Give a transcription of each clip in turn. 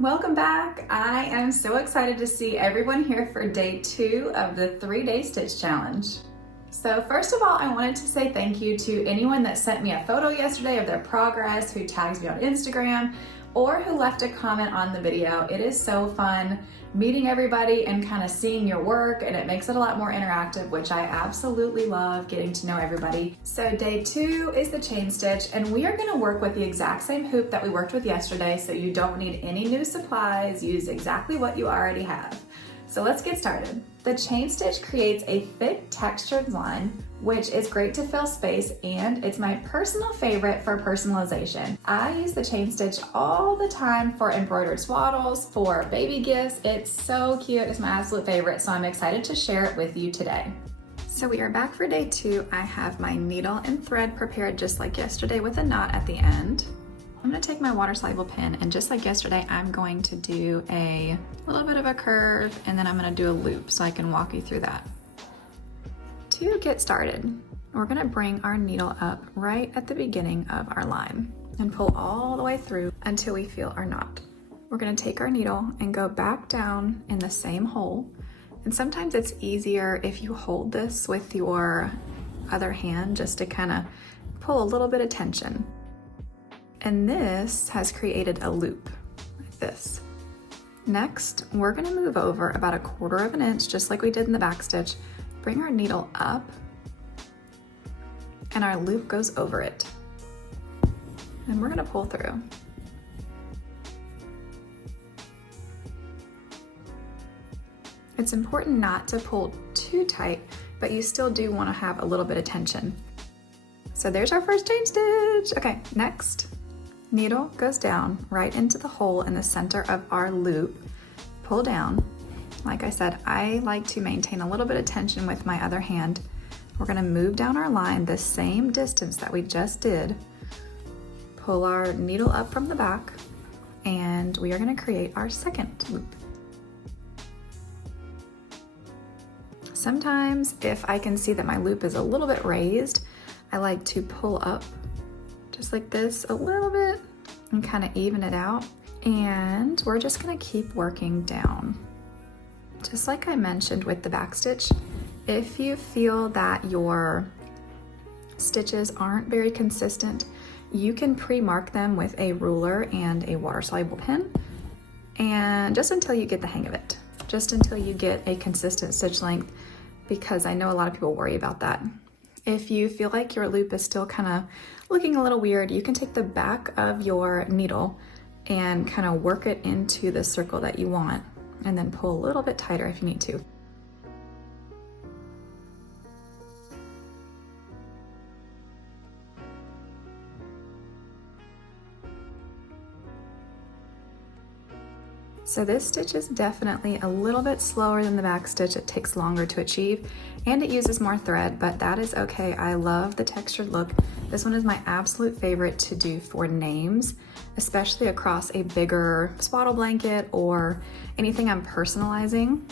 Welcome back. I am so excited to see everyone here for day 2 of the 3-day stitch challenge. So first of all, I wanted to say thank you to anyone that sent me a photo yesterday of their progress, who tags me on Instagram, or who left a comment on the video. It is so fun meeting everybody and kind of seeing your work, and it makes it a lot more interactive, which I absolutely love, getting to know everybody. So day 2 is the chain stitch, and we are going to work with the exact same hoop that we worked with yesterday, so you don't need any new supplies. Use exactly what you already have. So let's get started. The chain stitch creates a thick textured line, which is great to fill space, and it's my personal favorite for personalization. I use the chain stitch all the time for embroidered swaddles, for baby gifts. It's so cute, it's my absolute favorite, so I'm excited to share it with you today. So we are back for day 2. I have my needle and thread prepared just like yesterday with a knot at the end. I'm gonna take my water-soluble pen, and just like yesterday, I'm going to do a little bit of a curve, and then I'm gonna do a loop so I can walk you through that. To get started, we're gonna bring our needle up right at the beginning of our line and pull all the way through until we feel our knot. We're gonna take our needle and go back down in the same hole. And sometimes it's easier if you hold this with your other hand just to kind of pull a little bit of tension. And this has created a loop like this. Next, we're gonna move over about 1/4 inch, just like we did in the back stitch. Bring our needle up, and our loop goes over it. And we're gonna pull through. It's important not to pull too tight, but you still do wanna have a little bit of tension. So there's our first chain stitch. Okay, next. Needle goes down right into the hole in the center of our loop. Pull down. Like I said, I like to maintain a little bit of tension with my other hand. We're gonna move down our line the same distance that we just did. Pull our needle up from the back, and we are gonna create our second loop. Sometimes if I can see that my loop is a little bit raised, I like to pull up just like this a little bit and kind of even it out. And we're just gonna keep working down. Just like I mentioned with the back stitch, if you feel that your stitches aren't very consistent, you can pre-mark them with a ruler and a water-soluble pen, and just until you get the hang of it, just until you get a consistent stitch length, because I know a lot of people worry about that. If you feel like your loop is still kind of looking a little weird, you can take the back of your needle and kind of work it into the circle that you want, and then pull a little bit tighter if you need to. So this stitch is definitely a little bit slower than the back stitch. It takes longer to achieve, and it uses more thread, but that is okay. I love the textured look. This one is my absolute favorite to do for names, especially across a bigger swaddle blanket or anything I'm personalizing.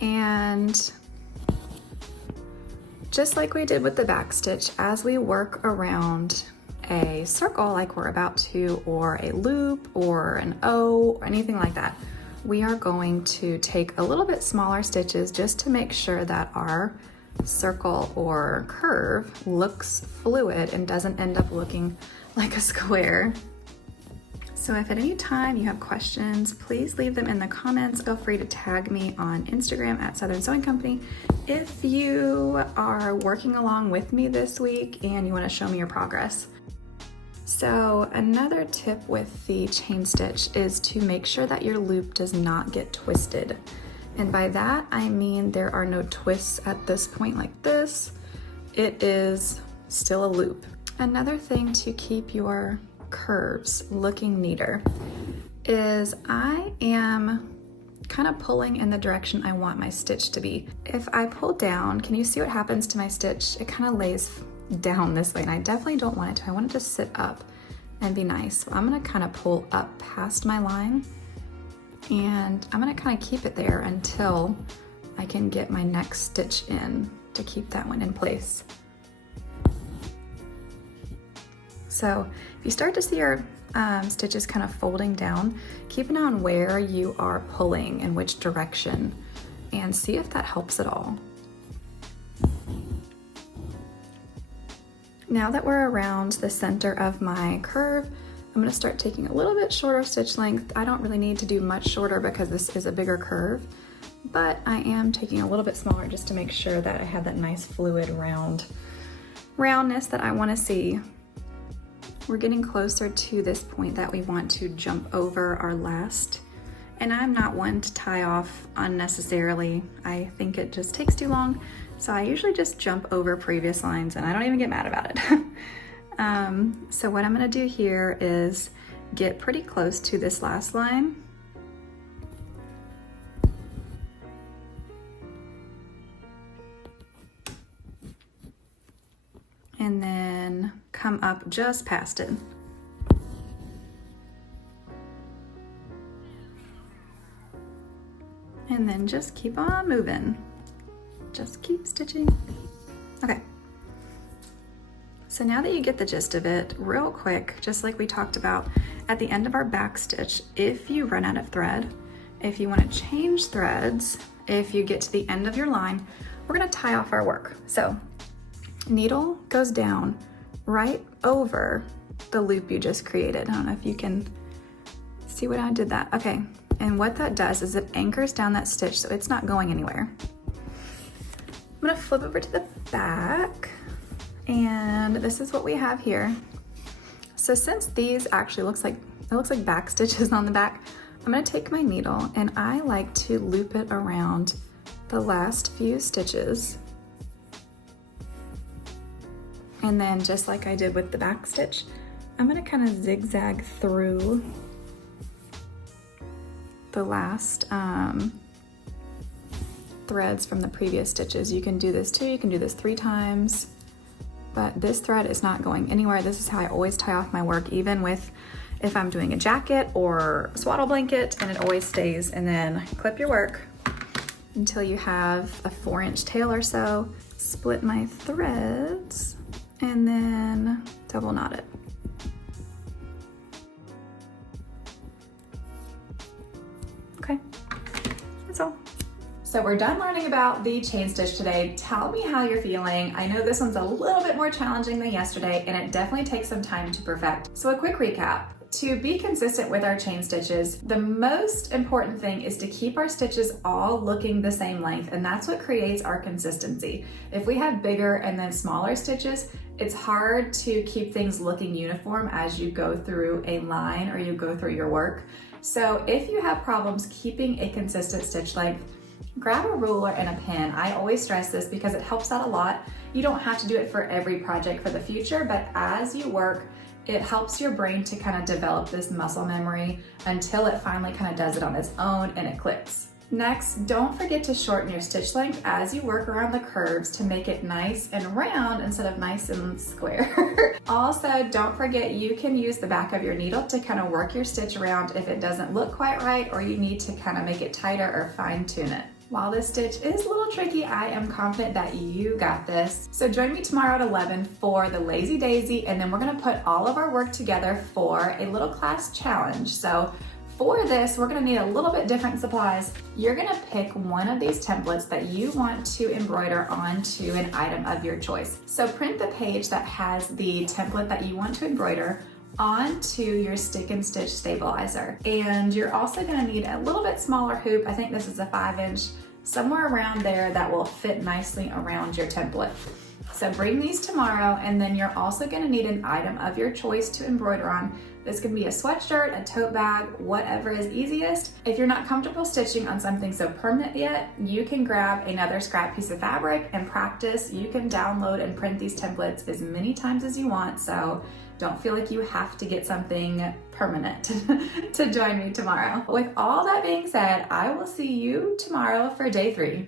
And just like we did with the back stitch, as we work around a circle like we're about to, or a loop or an O or anything like that, we are going to take a little bit smaller stitches just to make sure that our circle or curve looks fluid and doesn't end up looking like a square. So if at any time you have questions, please leave them in the comments. Feel free to tag me on Instagram at Southern Sewing Company. If you are working along with me this week and you want to show me your progress. So another tip with the chain stitch is to make sure that your loop does not get twisted. And by that, I mean there are no twists at this point like this. It is still a loop. Another thing to keep your curves looking neater is I am kind of pulling in the direction I want my stitch to be. If I pull down, can you see what happens to my stitch? It kind of lays down this way, and I definitely don't want it to. I want it to sit up and be nice. So I'm gonna kind of pull up past my line, and I'm gonna kind of keep it there until I can get my next stitch in to keep that one in place. So if you start to see your stitches kind of folding down, keep an eye on where you are pulling and which direction, and see if that helps at all. Now that we're around the center of my curve, I'm gonna start taking a little bit shorter stitch length. I don't really need to do much shorter because this is a bigger curve, but I am taking a little bit smaller just to make sure that I have that nice fluid roundness that I wanna see. We're getting closer to this point that we want to jump over our last, and I'm not one to tie off unnecessarily. I think it just takes too long, so I usually just jump over previous lines and I don't even get mad about it. So what I'm gonna do here is get pretty close to this last line. And then come up just past it. And then just keep on moving. Just keep stitching. Okay. So now that you get the gist of it, real quick, just like we talked about, at the end of our back stitch, if you run out of thread, if you want to change threads, if you get to the end of your line, we're going to tie off our work. So needle goes down right over the loop you just created. I don't know if you can see what I did that. Okay, and what that does is it anchors down that stitch so it's not going anywhere. I'm gonna flip over to the back, and this is what we have here. So since these actually looks like back stitches on the back, I'm gonna take my needle and I like to loop it around the last few stitches. And then just like I did with the back stitch, I'm gonna kind of zigzag through the last threads from the previous stitches. You can do this too, you can do this 3 times, but this thread is not going anywhere. This is how I always tie off my work, even with if I'm doing a jacket or swaddle blanket, and it always stays. And then clip your work until you have a 4-inch tail or so. Split my threads and then double knot it. Okay, that's all. So we're done learning about the chain stitch today. Tell me how you're feeling. I know this one's a little bit more challenging than yesterday, and it definitely takes some time to perfect. So a quick recap. To be consistent with our chain stitches, the most important thing is to keep our stitches all looking the same length, and that's what creates our consistency. If we have bigger and then smaller stitches, it's hard to keep things looking uniform as you go through a line or you go through your work. So if you have problems keeping a consistent stitch length, grab a ruler and a pen. I always stress this because it helps out a lot. You don't have to do it for every project for the future, but as you work, it helps your brain to kind of develop this muscle memory until it finally kind of does it on its own and it clicks. Next, don't forget to shorten your stitch length as you work around the curves to make it nice and round instead of nice and square. Also, don't forget you can use the back of your needle to kind of work your stitch around if it doesn't look quite right or you need to kind of make it tighter or fine tune it. While this stitch is a little tricky, I am confident that you got this. So join me tomorrow at 11 for the Lazy Daisy, and then we're gonna put all of our work together for a little class challenge. So for this, we're gonna need a little bit different supplies. You're gonna pick one of these templates that you want to embroider onto an item of your choice. So print the page that has the template that you want to embroider onto your stick and stitch stabilizer. And you're also gonna need a little bit smaller hoop. I think this is a 5-inch, somewhere around there that will fit nicely around your template. So bring these tomorrow, and then you're also gonna need an item of your choice to embroider on. This can be a sweatshirt, a tote bag, whatever is easiest. If you're not comfortable stitching on something so permanent yet, you can grab another scrap piece of fabric and practice. You can download and print these templates as many times as you want, so don't feel like you have to get something permanent to join me tomorrow. With all that being said, I will see you tomorrow for day 3.